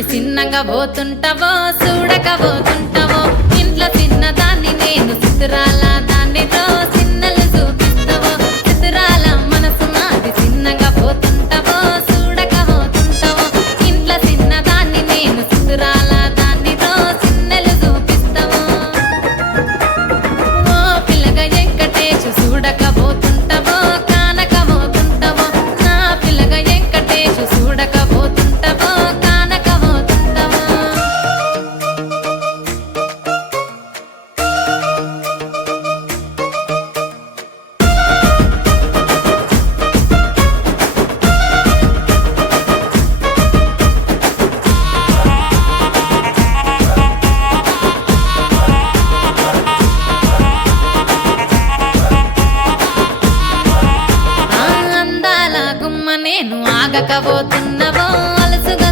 నాది చిన్నగా పోతుంటావో చూడకపోతుంటావో ఇంట్లో చిన్నదాన్ని నేను చిత్రాల దాన్నితో చిన్నలు చూపిస్తావో చిత్రాల మనసు నాది చిన్నగా పోతుంటావో చూడకపోతుంటావో ఇంట్లో చిన్నదాన్ని నేను చిత్రాల దాన్నితో చిన్నలు చూపిస్తావో ఓ పిల్లగా వెంకటేశు చూడకపోతుంటావో కానకపోతుంటావో నా పిల్లగా వెంకటేశు చూడకపోతుంటావో కానకపోతుంటావో ఆ అందాల గుమ్మ నేను ఆగకపోతున్నవో అలసుగా